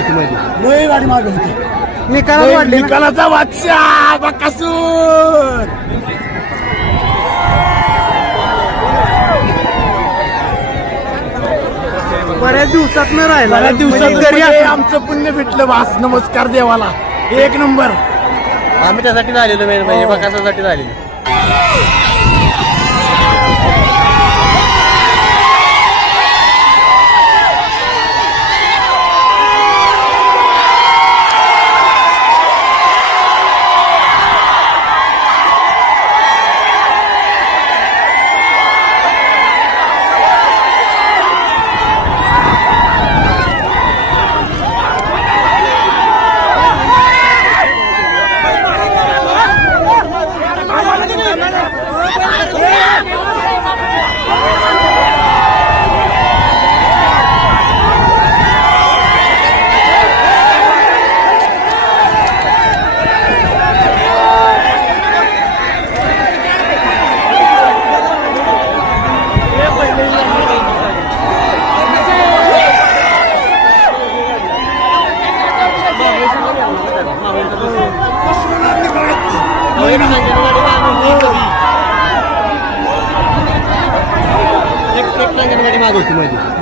होती मध्ये लय गाडी मागे होती. निकालात वाढले ना? निकालाचा बादशाह बकासूर. बऱ्याच दिवसात न राहिला बऱ्याच दिवसात घरी म्हणजे आमचं पुण्य भेटलं वास. नमस्कार देवाला. एक नंबर. आम्ही त्यासाठी झालेलो मेन म्हणजे बकासासाठी झालेलो.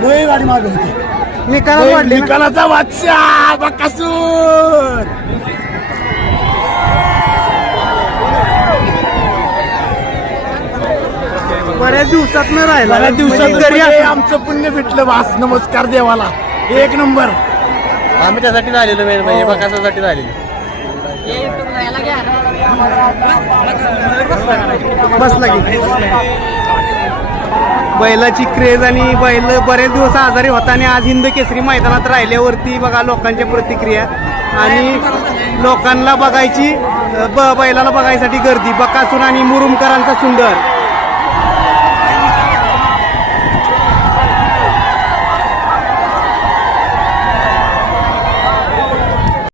लय गाडी मागे होती. निकालात वाढले ना? निकालाचा बादशाह बकासूर. बऱ्याच दिवसात न राहिला बऱ्याच दिवसात घरी म्हणजे आमचं पुण्य भेटलं वास. नमस्कार देवाला. एक नंबर. आम्ही त्यासाठी झालेलो मेन म्हणजे बकासासाठी झालेलो. बसला की बैलाची क्रेज आणि बैल बरेच दिवस आजारी होता आणि आज हिंद केसरी मैदानात राहिल्यावरती बघा लोकांच्या प्रतिक्रिया आणि लोकांना बघायची बैलाला बघायसाठी गर्दी. बकासूर आणि मुरुमकरांचा सुंदर